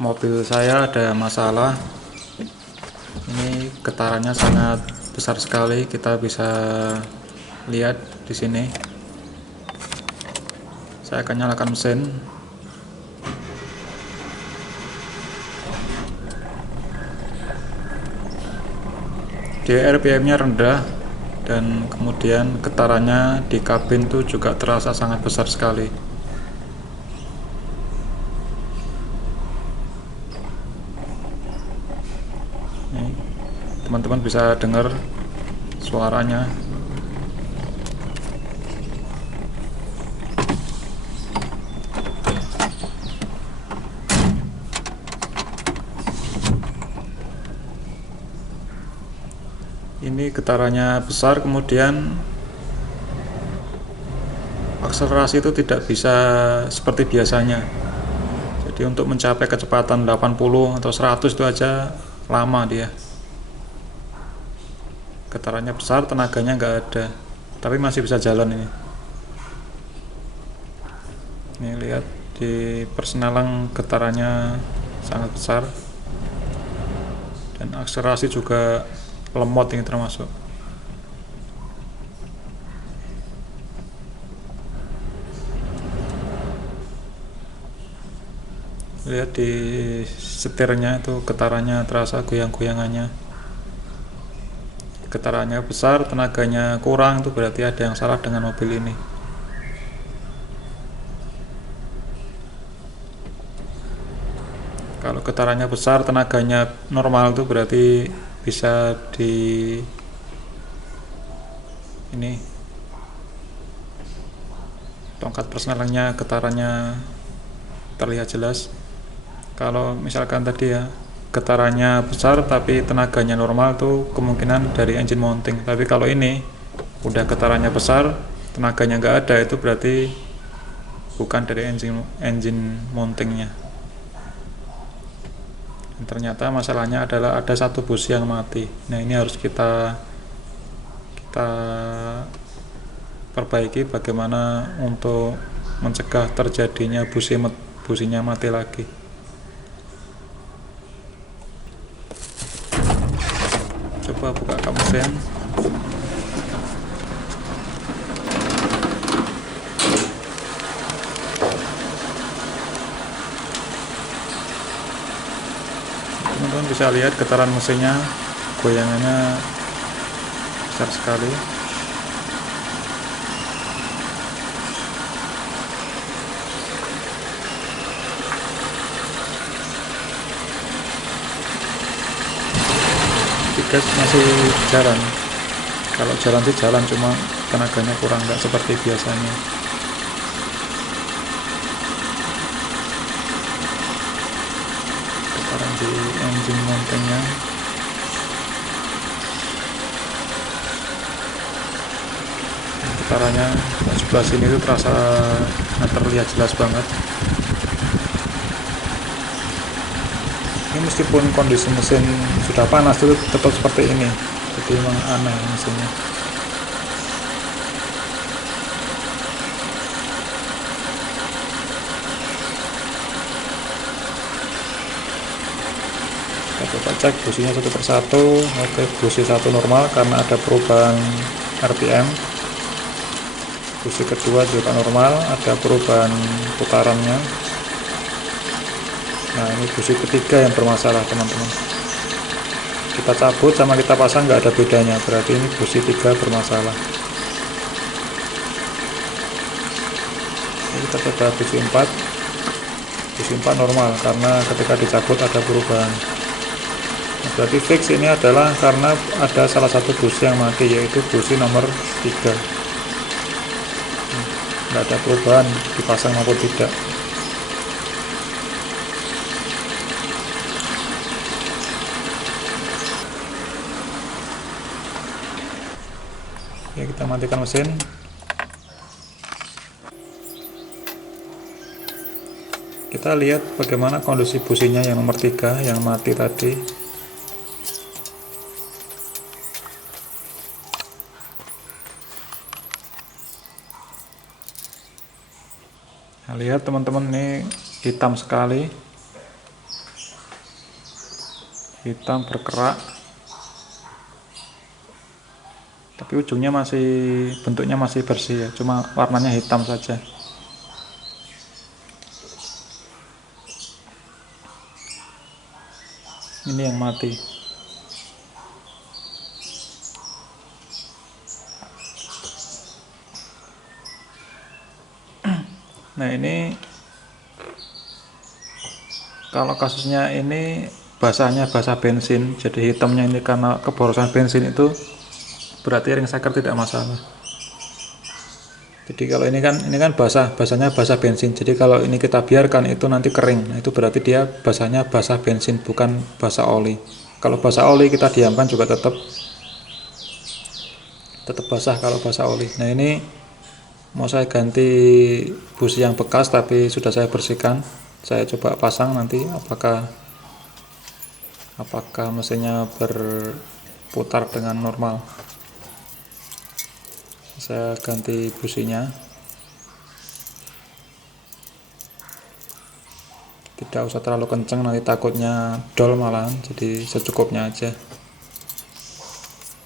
mobil saya ada masalah. Ini getarannya sangat besar sekali, kita bisa lihat di sini. Saya akan nyalakan mesin. Dia RPM-nya rendah dan kemudian getarannya di kabin tuh juga terasa sangat besar sekali. Teman-teman bisa dengar suaranya. Ini getarannya besar, kemudian akselerasi itu tidak bisa seperti biasanya. Jadi untuk mencapai kecepatan 80 atau 100 itu aja lama dia. Getarannya besar, tenaganya nggak ada, tapi masih bisa jalan ini. Ini lihat di persneling getarannya sangat besar dan akselerasi juga lemot ini termasuk. Lihat di setirnya itu getarannya terasa goyang-goyangannya. Getarannya besar, tenaganya kurang, itu berarti ada yang salah dengan mobil ini. Kalau getarannya besar, tenaganya normal, itu berarti bisa di ini tongkat persnelingnya getarannya terlihat jelas. Kalau misalkan tadi ya getarannya besar tapi tenaganya normal, tuh kemungkinan dari engine mounting. Tapi kalau ini udah getarannya besar, tenaganya nggak ada, itu berarti bukan dari engine mountingnya. Dan ternyata masalahnya adalah ada satu busi yang mati. Nah, ini harus kita perbaiki bagaimana untuk mencegah terjadinya businya mati lagi. Coba buka kap mesin. Teman-teman bisa lihat getaran mesinnya, goyangannya besar sekali. Gas masih jalan. Kalau jalan sih jalan, cuma tenaganya kurang, nggak seperti biasanya. Getaran di engine mountingnya. Getarannya sebelah sini tuh terasa terlihat jelas banget. Ini meskipun kondisi mesin sudah panas itu tetap seperti ini, jadi memang aneh mesinnya. Kita coba cek businya satu persatu. Oke, busi satu normal karena ada perubahan RPM. Busi kedua juga normal, ada perubahan putarannya. Nah, ini busi ketiga yang bermasalah, teman-teman. Kita cabut sama kita pasang nggak ada bedanya, berarti ini busi 3 bermasalah. Ini kita coba busi 4. Busi 4 normal karena ketika dicabut ada perubahan. Nah, berarti fix ini adalah karena ada salah satu busi yang mati, yaitu busi nomor 3. Nggak ada perubahan dipasang maupun tidak. Ya, kita matikan mesin. Kita lihat bagaimana kondisi businya yang nomor 3 yang mati tadi. Nah, lihat teman-teman, ini hitam sekali. hitam berkerak, tapi ujungnya masih, bentuknya masih bersih ya, cuma warnanya hitam saja. Ini yang mati. Nah ini kalau kasusnya ini basahnya basah bensin, jadi hitamnya ini karena keborosan bensin, itu berarti ring seker tidak masalah. Jadi kalau ini kan basahnya basah bensin. Jadi kalau ini kita biarkan itu nanti kering. Nah, itu berarti dia basahnya basah bensin, bukan basah oli. Kalau basah oli kita diamkan juga tetap basah kalau basah oli. Nah ini mau saya ganti busi yang bekas tapi sudah saya bersihkan. Saya coba pasang nanti apakah mesinnya berputar dengan normal. Saya ganti businya, tidak usah terlalu kencang, nanti takutnya dol malahan, jadi secukupnya aja.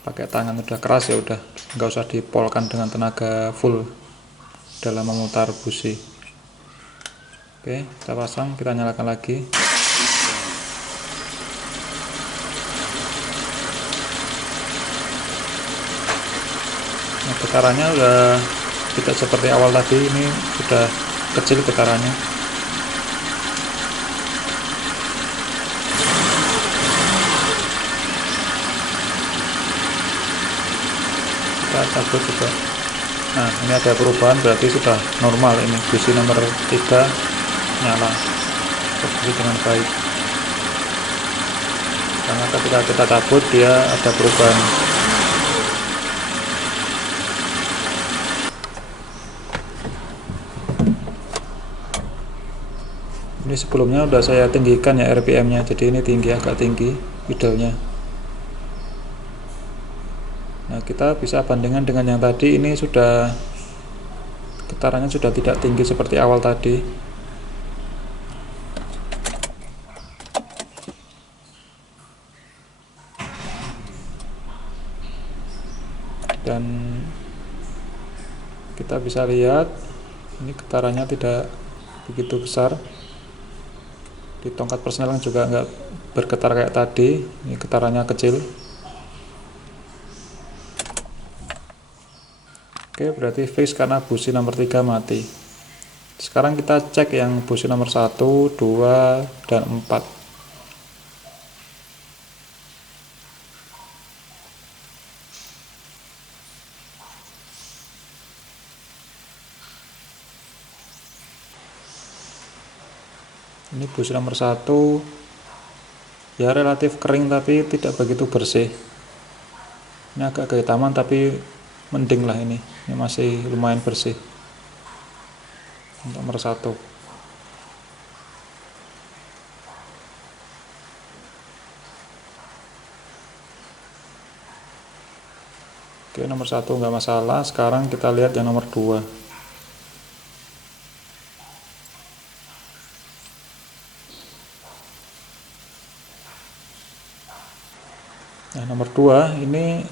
Pakai tangan udah keras ya udah, nggak usah dipolkan dengan tenaga full dalam memutar busi. Oke, kita pasang, kita nyalakan lagi. Nah, getarannya udah tidak seperti awal tadi, ini sudah kecil getarannya. Kita cabut juga. Nah ini ada perubahan, berarti sudah normal. Ini busi nomor 3 nyala, bersih dengan baik, karena ketika kita cabut dia ada perubahan. Ini sebelumnya udah saya tinggikan ya RPM nya, jadi ini tinggi, agak tinggi idlenya. Nah kita bisa bandingkan dengan yang tadi, ini sudah getarannya sudah tidak tinggi seperti awal tadi. Dan kita bisa lihat ini getarannya tidak begitu besar. Di tongkat persneling juga nggak bergetar kayak tadi, ini getarannya kecil. Oke, berarti fix karena busi nomor 3 mati. Sekarang kita cek yang busi nomor 1, 2, dan 4. Ini busi nomor 1 ya relatif kering tapi tidak begitu bersih. Ini agak kehitaman tapi mending lah, ini masih lumayan bersih untuk nomor 1. Oke, nomor 1 nggak masalah. Sekarang kita lihat yang nomor 2. Nah nomor 2 ini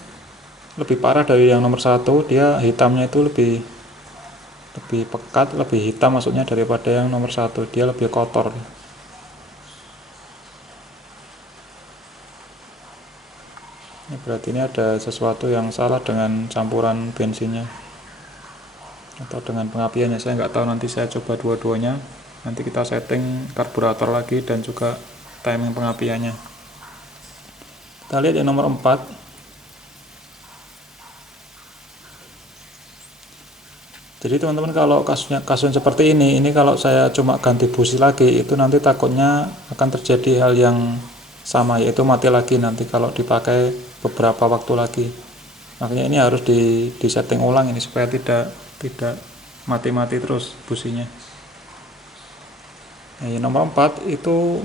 lebih parah dari yang nomor 1. Dia hitamnya itu lebih pekat, lebih hitam maksudnya daripada yang nomor 1. Dia lebih kotor. Ini berarti ini ada sesuatu yang salah dengan campuran bensinnya atau dengan pengapiannya. Saya nggak tahu, nanti saya coba dua-duanya. Nanti kita setting karburator lagi dan juga timing pengapiannya. Kita lihat yang nomor 4. Jadi teman-teman, kalau kasusnya seperti ini kalau saya cuma ganti busi lagi, itu nanti takutnya akan terjadi hal yang sama, yaitu mati lagi nanti kalau dipakai beberapa waktu lagi. Makanya ini harus di setting ulang ini supaya tidak mati-mati terus businya. Nah, yang nomor 4 itu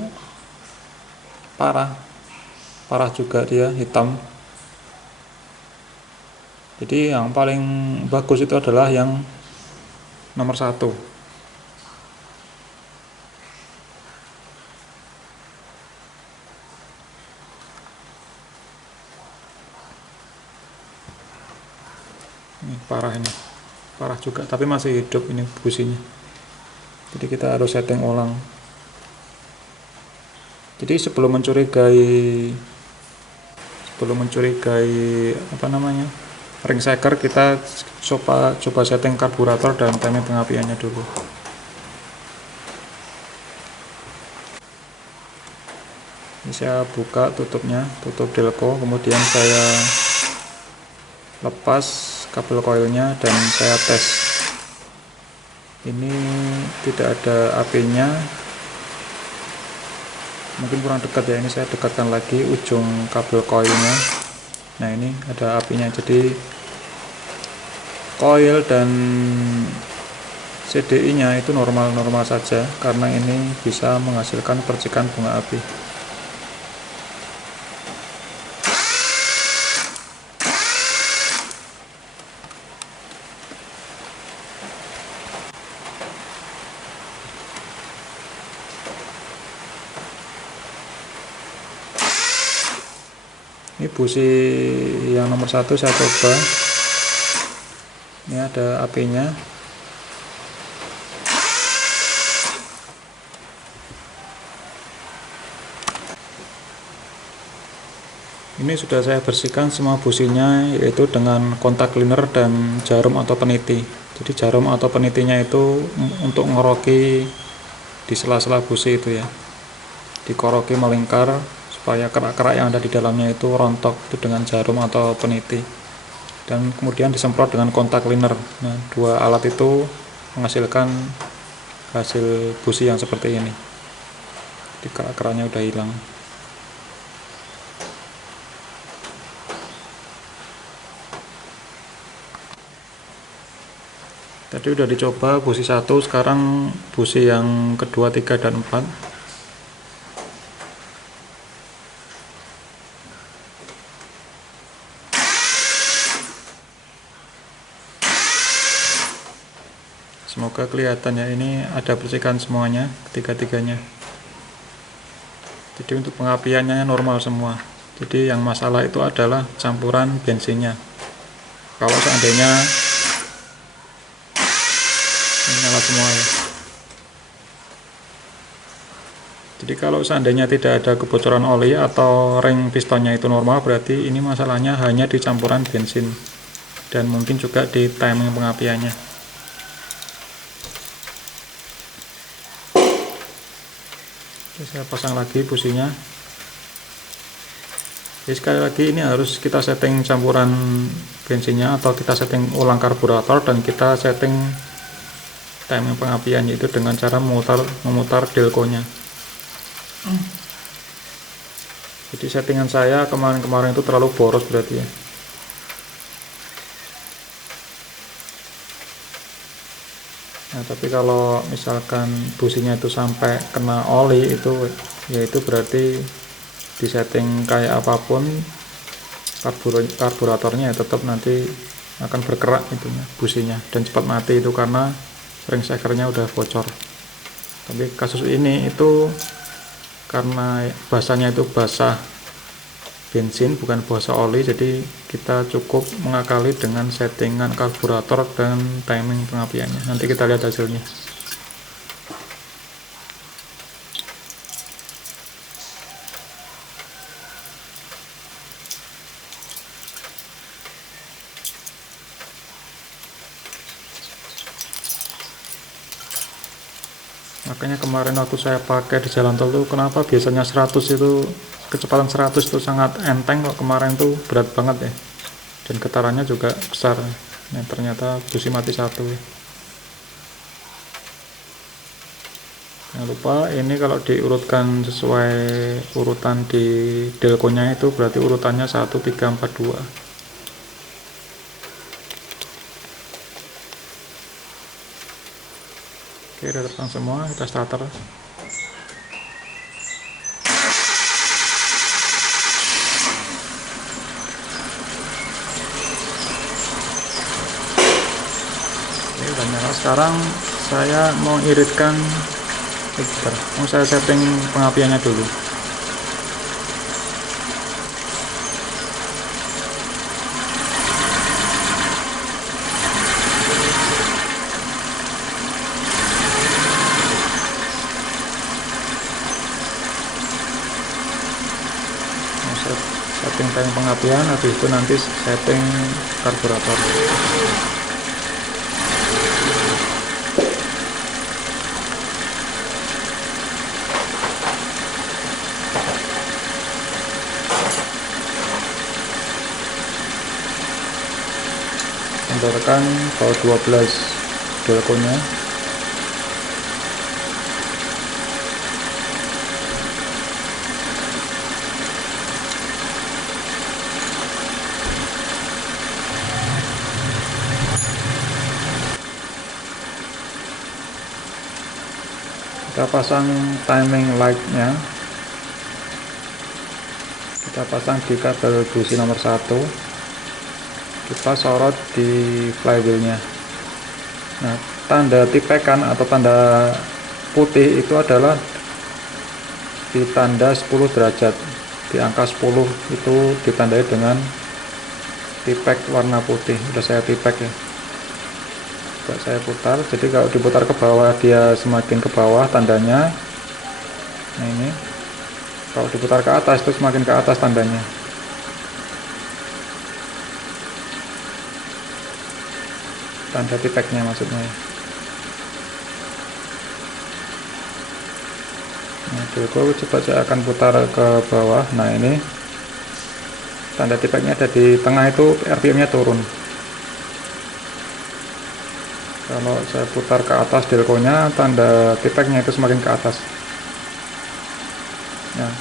parah juga, dia hitam. Jadi yang paling bagus itu adalah yang nomor 1. Ini parah juga, tapi masih hidup ini businya. Jadi kita harus setting ulang. Jadi sebelum mencurigai ring shaker, kita coba setting karburator dan timing pengapiannya dulu. Ini saya buka tutup delco, kemudian saya lepas kabel coilnya dan saya tes. Ini tidak ada apinya, mungkin kurang dekat ya. Ini saya dekatkan lagi ujung kabel coilnya. Nah, ini ada apinya, jadi coil dan CDI nya itu normal-normal saja, karena ini bisa menghasilkan percikan bunga api. Ini busi yang nomor 1 saya coba. Ini ada apinya. Ini sudah saya bersihkan semua businya, yaitu dengan kontak cleaner dan jarum atau peniti. Jadi jarum atau penitinya itu untuk ngeroki di sela-sela busi itu ya. Dikoroki melingkar supaya kerak-kerak yang ada di dalamnya itu rontok, itu dengan jarum atau peniti. Dan kemudian disemprot dengan kontak cleaner. Nah, dua alat itu menghasilkan hasil busi yang seperti ini. Jadi kerak-keraknya udah hilang. Tadi udah dicoba busi 1, sekarang busi yang kedua, 3, dan 4. Semoga kelihatan ya, ini ada percikan semuanya, ketiga-tiganya. Jadi untuk pengapiannya normal semua. Jadi yang masalah itu adalah campuran bensinnya. Kalau seandainya ini nyala semua ya. Jadi kalau seandainya tidak ada kebocoran oli atau ring pistonnya itu normal, berarti ini masalahnya hanya di campuran bensin dan mungkin juga di timing pengapiannya. Oke, saya pasang lagi businya. Jadi sekali lagi ini harus kita setting campuran bensinnya atau kita setting ulang karburator dan kita setting timing pengapiannya itu dengan cara memutar delconya. Jadi settingan saya kemarin itu terlalu boros berarti ya. Nah, tapi kalau misalkan businya itu sampai kena oli itu, ya itu berarti disetting kayak apapun karburatornya ya tetap nanti akan bergerak itunya businya dan cepat mati itu karena ring shakernya udah bocor. Tapi kasus ini itu karena basahnya itu basah bensin bukan basah oli, jadi kita cukup mengakali dengan settingan karburator dan timing pengapiannya. Nanti kita lihat hasilnya. Makanya kemarin waktu saya pakai di jalan tol tuh, kenapa biasanya 100 itu kecepatan 100 itu sangat enteng, kok kemarin tuh berat banget ya, dan getarannya juga besar. Nah, ternyata busi mati satu ya. Jangan lupa ini kalau diurutkan sesuai urutan di delconya itu berarti urutannya 1, 3, 4, 2. Oke, udah terpasang semua, kita starter. Oke, udah nyala. Sekarang saya mau iritkan, mau saya setting pengapiannya dulu. setting tank pengapian, habis itu nanti setting karburator. Kendorkan baut 12 delconya. Kita pasang timing light-nya, kita pasang di kabel busi nomor 1, kita sorot di flywheelnya. Nah, tanda tipekan atau tanda putih itu adalah di tanda 10 derajat, di angka 10 itu ditandai dengan tipek warna putih. Udah saya tipek ya, coba saya putar. Jadi kalau diputar ke bawah dia semakin ke bawah tandanya. Nah ini, kalau diputar ke atas itu semakin ke atas tandanya. Tanda tipeknya maksudnya. Nah, dulu coba saya akan putar ke bawah. Nah ini tanda tipeknya ada di tengah, itu RPM nya turun. Kalau saya putar ke atas delconya, tanda tipeknya itu semakin ke atas. Nah,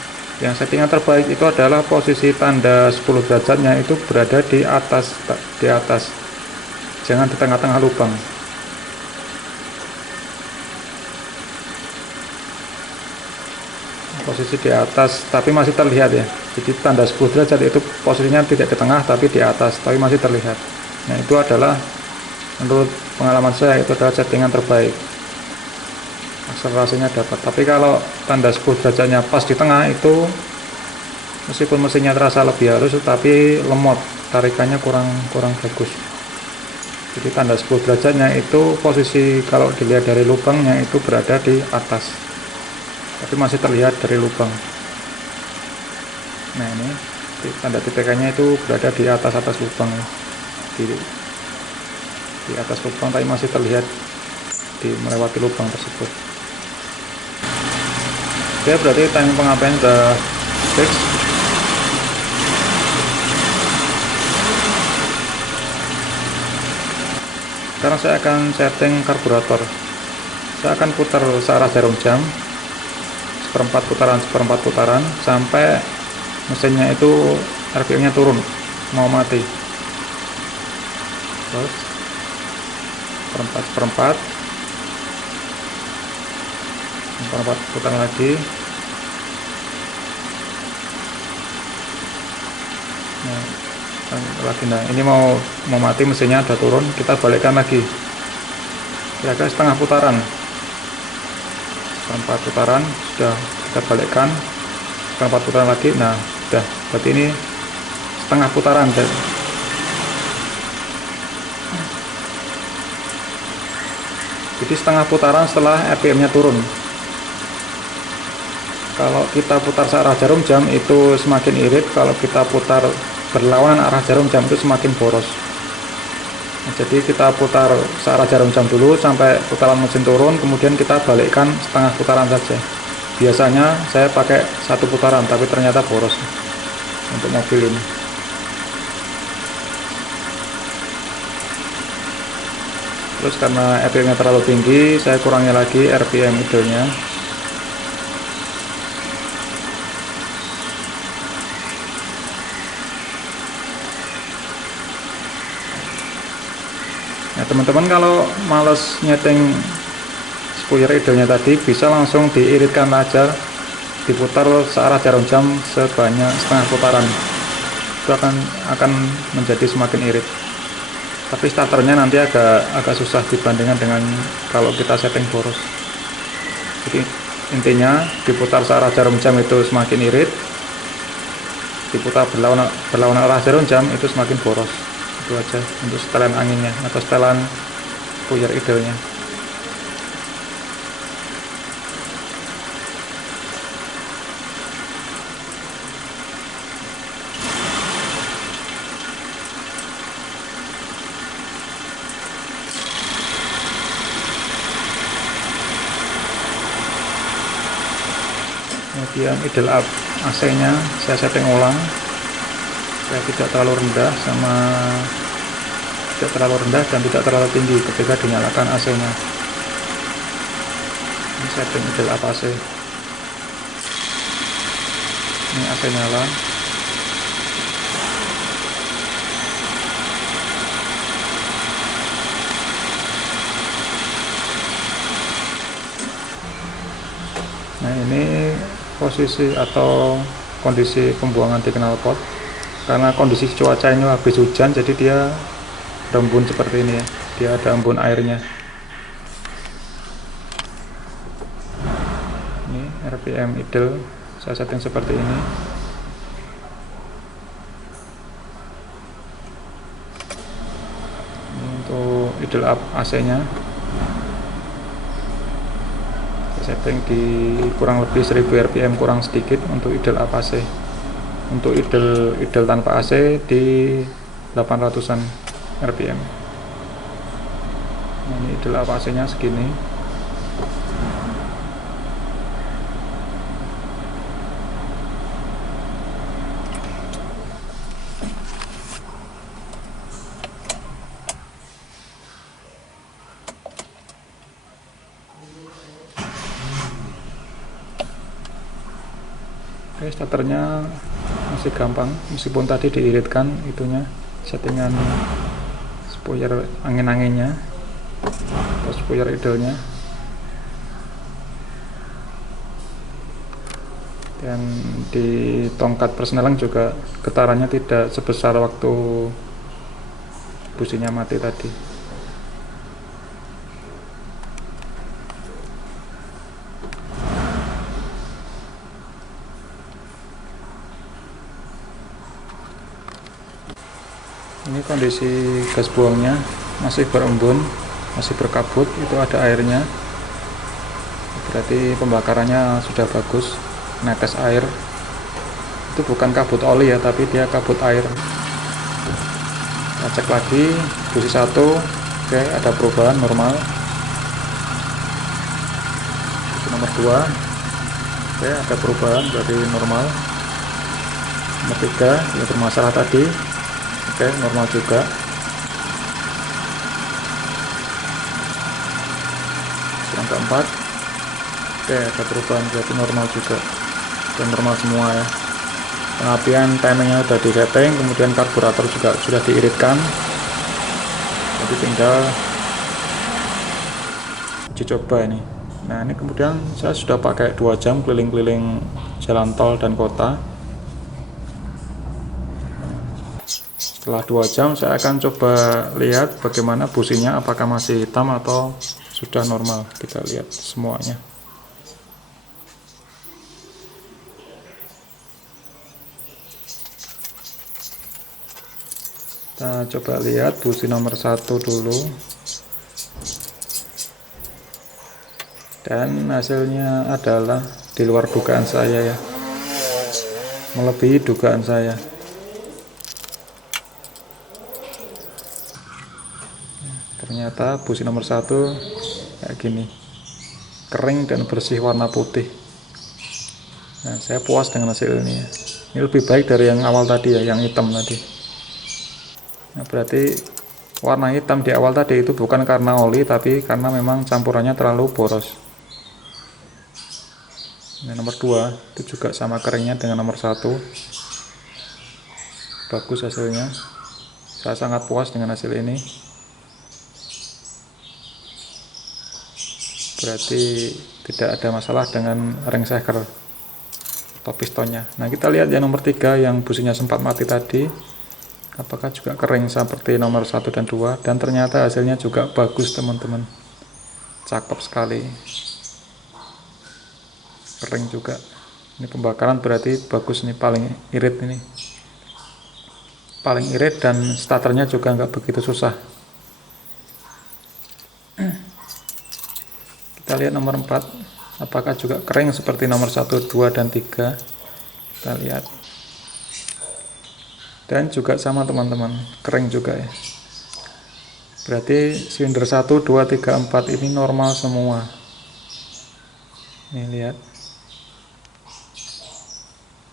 yang settingan terbaik itu adalah posisi tanda 10 derajatnya itu berada di atas, jangan di tengah-tengah lubang. Posisi di atas tapi masih terlihat ya, jadi tanda 10 derajat itu posisinya tidak di tengah tapi di atas, tapi masih terlihat. Nah itu adalah, menurut pengalaman saya, itu adalah settingan terbaik, akselerasinya dapat. Tapi kalau tanda 10 derajatnya pas di tengah, itu meskipun mesinnya terasa lebih halus tapi lemot, tarikannya kurang bagus. Jadi tanda 10 derajatnya itu posisi kalau dilihat dari lubangnya itu berada di atas, tapi masih terlihat dari lubang. Nah ini tanda TPK-nya itu berada di atas lubang ya. Di atas lubang tapi masih terlihat di melewati lubang tersebut. Oke, berarti timing pengapian sudah fix. Sekarang saya akan setting karburator. Saya akan putar searah jarum jam, seperempat putaran sampai mesinnya itu RPM nya turun, mau mati. Terus seperempat putaran lagi. Nah ini mau mati, mesinnya udah turun, kita balikkan lagi kira-kira setengah putaran. Seperempat putaran sudah kita balikkan, seperempat putaran lagi. Nah sudah, berarti ini setengah putaran. Jadi setengah putaran setelah RPM nya turun. Kalau kita putar searah jarum jam itu semakin irit, kalau kita putar berlawanan arah jarum jam itu semakin boros. Nah, jadi kita putar searah jarum jam dulu sampai putaran mesin turun, kemudian kita balikkan setengah putaran saja. Biasanya saya pakai satu putaran, tapi ternyata boros untuk mobil ini. Terus karena RPM nya terlalu tinggi, saya kurangi lagi RPM idle-nya. Nah teman-teman, kalau males nyeting spoiler idle-nya tadi, bisa langsung diiritkan aja, diputar searah jarum jam sebanyak setengah putaran. Itu akan menjadi semakin irit. Tapi starternya nanti agak susah dibandingkan dengan kalau kita setting boros. Jadi intinya diputar searah jarum jam itu semakin irit, diputar berlawanan arah jarum jam itu semakin boros. Itu aja untuk setelan anginnya atau setelan puyer idle-nya. Kemudian idle up AC nya saya setting ulang supaya tidak terlalu rendah dan tidak terlalu tinggi ketika dinyalakan AC nya. Ini setting idle up AC. Ini AC nyala. Nah, ini posisi atau kondisi pembuangan di knalpot. Karena kondisi cuaca ini habis hujan, jadi dia berembun seperti ini ya. Dia ada embun airnya. Ini RPM idle saya setting seperti ini. Ini untuk idle up AC nya setting di kurang lebih 1000 rpm kurang sedikit untuk idle up AC. Untuk idle tanpa AC di 800-an rpm. Nah, ini idle up AC nya segini. Oke, starternya masih gampang meskipun tadi diiritkan itunya settingan spoiler angin-anginnya atau spoiler idle-nya, dan di tongkat persneling juga getarannya tidak sebesar waktu businya mati tadi. Ini kondisi gas buangnya masih berembun, masih berkabut, itu ada airnya, berarti pembakarannya sudah bagus, netes air. Itu bukan kabut oli ya, tapi dia kabut air. Kita cek lagi busi 1. Oke, ada perubahan normal. Busi nomor 2. Oke, ada perubahan berarti normal. Nomor 3 yang bermasalah tadi. Oke, normal juga. Yang keempat, oke, ada perubahan berarti normal juga, dan normal semua ya. Pengapian timingnya sudah disetting, kemudian karburator juga sudah diiritkan, jadi tinggal uji coba ini. Nah, ini kemudian saya sudah pakai 2 jam keliling-keliling jalan tol dan kota. Setelah 2 jam saya akan coba lihat bagaimana businya, apakah masih hitam atau sudah normal. Kita lihat semuanya. Kita coba lihat busi nomor 1 dulu. Dan hasilnya adalah di luar dugaan saya ya. Melebihi dugaan saya. Ternyata busi nomor 1 kayak gini, kering dan bersih warna putih. Nah, saya puas dengan hasil ini ya. Ini lebih baik dari yang awal tadi ya, yang hitam tadi. Nah, berarti warna hitam di awal tadi itu bukan karena oli, tapi karena memang campurannya terlalu boros. Nah, nomor 2 itu juga sama keringnya dengan nomor 1. Bagus hasilnya. Saya sangat puas dengan hasil ini. Berarti tidak ada masalah dengan ring shaker atau pistonnya. Nah, kita lihat yang nomor 3 yang businya sempat mati tadi, apakah juga kering seperti nomor 1 dan 2. Dan ternyata hasilnya juga bagus teman-teman, cakep sekali, kering juga. Ini pembakaran berarti bagus nih, paling irit ini, paling irit, dan starternya juga nggak begitu susah. Kita lihat nomor 4, apakah juga kering seperti nomor 1, 2, dan 3. Kita lihat. Dan juga sama teman-teman, kering juga ya. Berarti silinder 1, 2, 3, 4 ini normal semua. Nih lihat.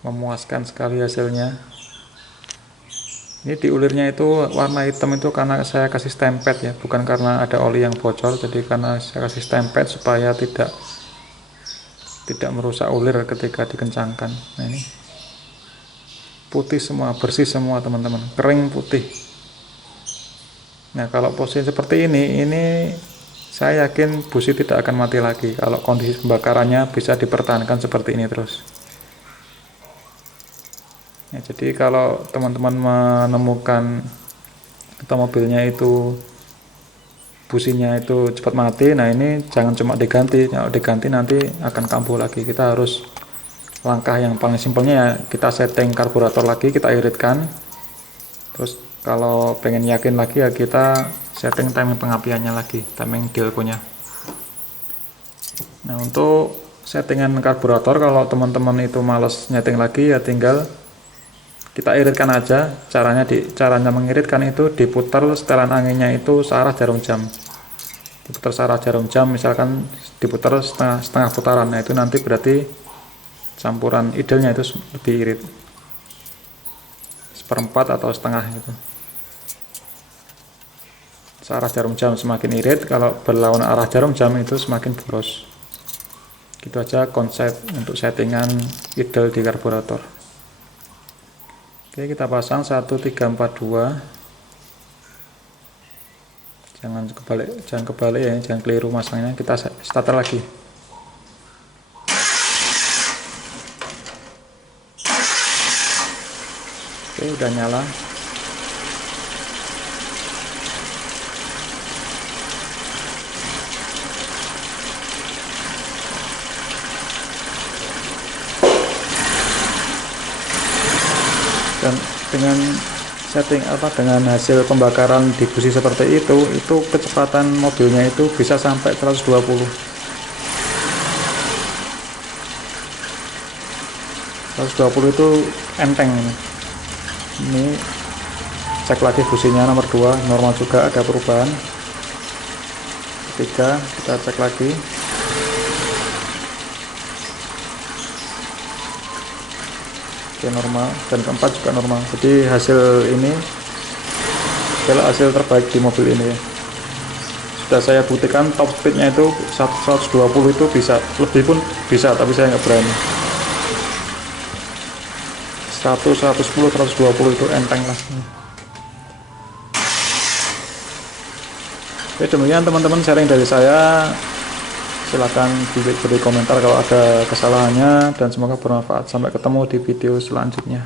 memuaskan sekali hasilnya. Ini di ulirnya itu warna hitam itu karena saya kasih stempet ya, bukan karena ada oli yang bocor. Jadi karena saya kasih stempet supaya tidak merusak ulir ketika dikencangkan. Nah ini putih semua, bersih semua teman-teman, kering putih. Nah kalau posisi seperti ini saya yakin busi tidak akan mati lagi kalau kondisi pembakarannya bisa dipertahankan seperti ini terus. Ya, jadi kalau teman-teman menemukan atau mobilnya itu businya itu cepat mati, nah ini jangan cuma diganti. Kalau diganti nanti akan kambuh lagi. Kita harus langkah yang paling simpelnya ya, kita setting karburator lagi, kita iritkan. Terus kalau pengen yakin lagi ya kita setting timing pengapiannya lagi, timing delconya. Nah untuk settingan karburator, kalau teman-teman itu males nyeting lagi ya tinggal kita iritkan aja. Caranya mengiritkan itu diputar setelan anginnya itu searah jarum jam. Diputar searah jarum jam, misalkan diputar setengah putaran. Nah itu nanti berarti campuran idealnya itu lebih irit, seperempat atau setengah gitu. Searah jarum jam semakin irit, kalau berlawanan arah jarum jam itu semakin boros. Gitu aja konsep untuk settingan ideal di karburator. Oke, kita pasang 1, 3, 4, 2. Jangan kebalik ya, jangan keliru masangnya. Kita starter lagi. Oke, udah nyala. Dan dengan setting dengan hasil pembakaran di busi seperti itu kecepatan mobilnya itu bisa sampai 120. 120 itu enteng. Ini cek lagi businya nomor 2, normal juga, ada perubahan. Ketiga kita cek lagi. Normal, dan keempat juga normal. Jadi hasil ini adalah hasil terbaik di mobil ini ya. Sudah saya buktikan top speednya itu 120 itu bisa, lebih pun bisa, tapi saya nggak berani. 110, 120 itu enteng lah. Oke, demikian teman-teman sharing dari saya. Silahkan beri komentar kalau ada kesalahannya, dan semoga bermanfaat. Sampai ketemu di video selanjutnya.